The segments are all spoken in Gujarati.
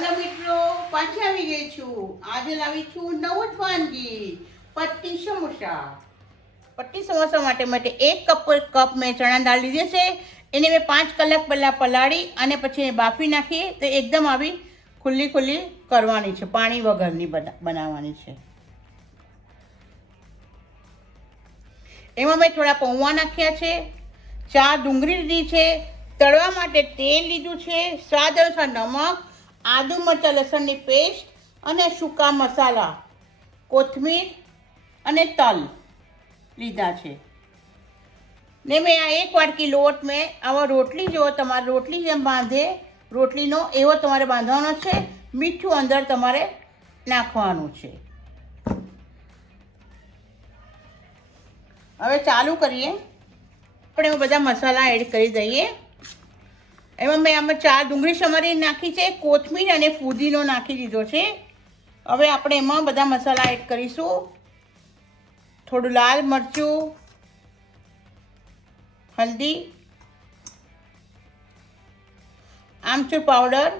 હલો મિત્રો, પાછી આવી ગઈ છું. આજે લાવી છું નવું જ વાનગી, પટ્ટી સમોસા. પટ્ટી સમોસા માટે એક કપ મેં ચણા દાળ લીધી છે. એને મેં 5 કલાક પહેલાં પલાળી અને પછી બાફી નાખી. તો એકદમ આવી ખુલ્લી કરવાની છે, પાણી વગરની બનાવવાની છે. એમાં મેં થોડા પૌવા નાખ્યા છે, 4 ડુંગળી લીધી છે, તળવા માટે તેલ લીધું છે, સ્વાદ અનુસાર નમક, આદુ મરચાં લસણની પેસ્ટ અને સૂકા મસાલા, કોથમીર અને તલ લીધા છે. ને મેં આ 1 વાટકી લોટ મેં આવા રોટલી જેવો, તમારે રોટલી જેમ બાંધે રોટલીનો એવો તમારે બાંધવાનો છે. મીઠું અંદર તમારે નાખવાનું છે. હવે ચાલુ કરીએ. આપણે એમાં બધા મસાલા એડ કરી દઈએ. એમાં મેં આમાં 4 ડુંગળી સમારી નાખી છે, કોથમીર અને ફુદીનો નાખી દીધો છે. હવે આપણે એમાં બધા મસાલા એડ કરીશું. થોડું લાલ મરચું, હલ્દી, આમચૂર પાવડર.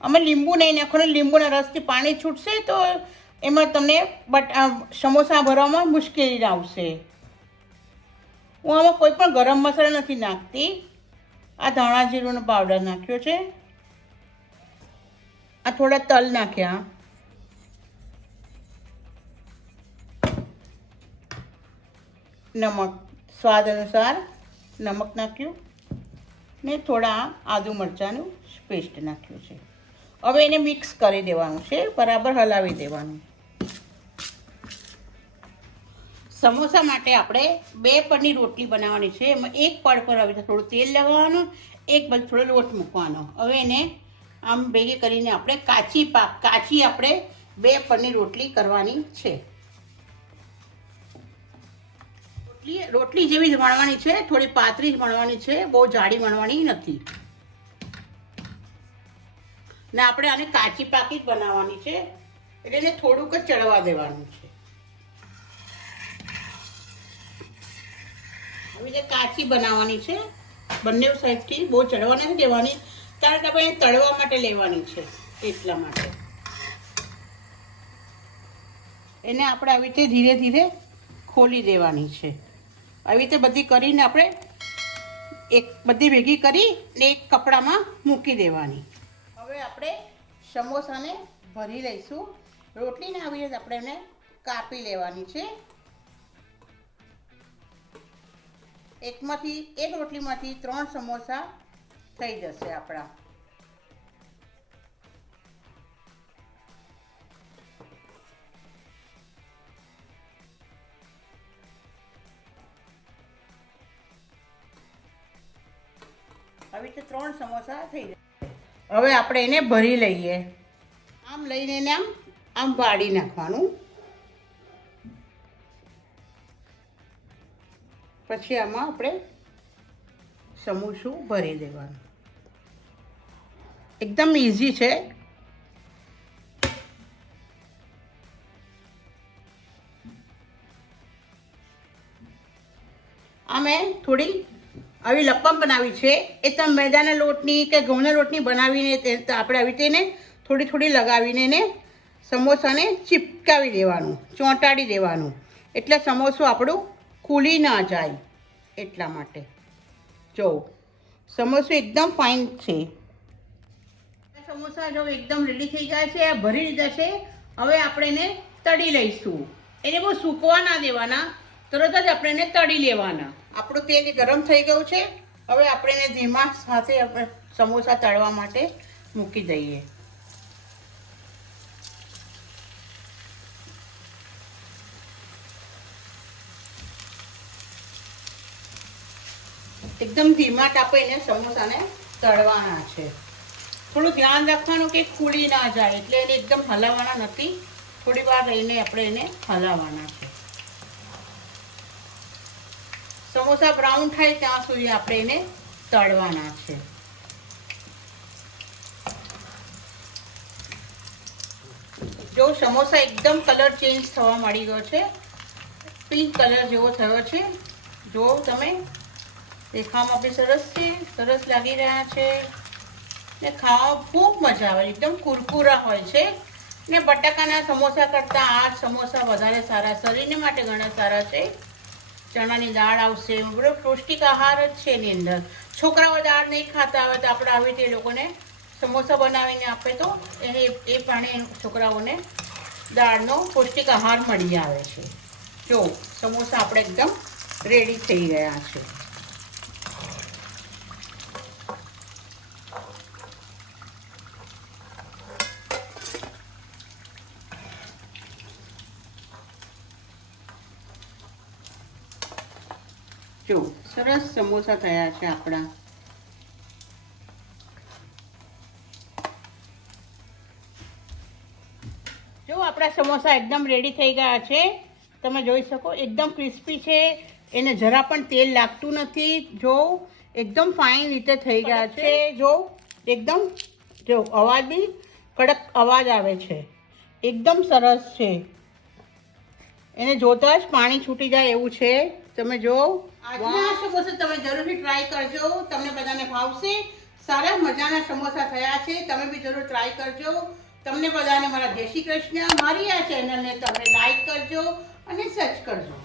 અમે લીંબુ નહીં નાખવાનું, લીંબુના રસથી પાણી છૂટશે તો એમાં તમને સમોસા ભરવામાં મુશ્કેલી આવશે. હું આમાં કોઈ પણ ગરમ મસાલા નથી નાખતી. આ ધાણા જીરુંનો પાવડર નાખ્યો છે, આ થોડા તલ નાખ્યા, નમક સ્વાદ અનુસાર નમક નાખ્યું ને થોડા આદુ મરચાંનું પેસ્ટ નાખ્યું છે. હવે એને મિક્સ કરી દેવાનું છે, બરાબર હલાવી દેવાનું. સમોસા માટે આપણે 2 પડની રોટલી બનાવવાની છે. એમાં 1 પડ પર હવે થોડું તેલ લગાવવાનું, 1 બાજુ થોડો લોટ મૂકવાનો. હવે એને આમ ભેગી કરીને આપણે કાચી આપણે 2 પડની રોટલી કરવાની છે. રોટલી જેવી જ વણવાની છે, થોડી પાતળી જ વણવાની છે, બહુ જાડી વણવાની નથી. ને આપણે આને કાચી પાકી જ બનાવવાની છે, એટલે એને થોડુંક જ ચડવા દેવાનું છે. આવી રીતે કાચી બનાવવાની છે, બંને સાઈડથી બહુ ચડવા નથી દેવાની, કારણ કે આપણે તળવા માટે લેવાની છે, એટલા માટે. એને આપણે આવી રીતે ધીરે ધીરે ખોલી દેવાની છે. આવી રીતે બધી કરીને આપણે બધી ભેગી કરી ને એક કપડામાં મૂકી દેવાની. હવે આપણે સમોસાને ભરી લઈશું. રોટલીને આવી રીતે આપણે એને કાપી લેવાની છે. એક રોટલીમાંથી 3 સમોસા થઈ જશે આપણા. આવી રીતે 3 સમોસા થઈ જશે. હવે આપણે એને ભરી લઈએ. આમ લઈને એને આમ વાળી નાખવાનું. પછી આમાં આપણે સમોસું ભરી દેવાનું. એકદમ ઇઝી છે. આ મેં થોડી આવી લપમ બનાવી છે. એ તમે મેદાના લોટની કે ઘઉંના લોટની બનાવીને આપણે આવી રીતે થોડી લગાવીને એને સમોસાને ચીપકાવી દેવાનું, ચોંટાડી દેવાનું, એટલે સમોસું આપણું ખુલી ના જાય. એટલા માટે જો સમોસું એકદમ ફાઇન છે. સમોસા જો એકદમ રેડી થઈ ગયા છે, આ ભરી લીધા છે. હવે આપણે એને તળી લઈશું. એને બહુ સૂકવા ના દેવાના, તરત જ આપણે એને તળી લેવાના. આપણું તેલ ગરમ થઈ ગયું છે. હવે આપણે એને ધીમા સાથે આપણે સમોસા તળવા માટે મૂકી દઈએ. એકદમ ધીમા તાપે એને સમોસાને તળવાના છે. થોડું ધ્યાન રાખવાનું કે ખુલી ના જાય, એટલે એને એકદમ હલાવવાના નથી. થોડી વાર રહીને આપણે એને હલાવવાના છે. સમોસા બ્રાઉન થાય ત્યાં સુધી આપણે એને તળવાના છે. જો સમોસા એકદમ કલર ચેન્જ થવા માંડી ગયો છે, પિંક કલર જેવો થયો છે. જો તમે દેખાવામાં બી સરસ છે, સરસ લાગી રહ્યા છે. ને ખાવામાં ખૂબ મજા આવે, એકદમ કુરકુરા હોય છે. ને બટાકાના સમોસા કરતાં આ સમોસા વધારે સારા, શરીરને માટે ઘણા સારા છે. ચણાની દાળ આવશે, બરોબર, પૌષ્ટિક આહાર જ છે એની અંદર. છોકરાઓ દાળ નહીં ખાતા હોય તો આપણે આવી રીતે એ લોકોને સમોસા બનાવીને આપે તો એ પાણી છોકરાઓને દાળનો પૌષ્ટિક આહાર મળી આવે છે. જો સમોસા આપણે એકદમ રેડી થઈ ગયા છે. જો સરસ સમોસા થયા છે આપણા. જો આપણા સમોસા એકદમ રેડી થઈ ગયા છે. તમે જોઈ શકો એકદમ ક્રિસ્પી છે, એને જરા પણ તેલ લાગતું નથી. જો એકદમ ફાઇન રીતે થઈ ગયા છે. જો એકદમ જો અવાજ બી કડક અવાજ આવે છે, એકદમ સરસ છે. એને જોતા જ પાણી છૂટી જાય એવું છે. તમે જો આજના સમોસા તમે જરૂરથી ટ્રાય કરજો, તમને બધાને ભાવશે. સારા મજાના સમોસા થયા છે, તમે બી જરૂર ટ્રાય કરજો. તમને બધાને મારા જય શ્રી કૃષ્ણ. મારી આ ચેનલને તમે લાઈક કરજો અને સર્ચ કરજો.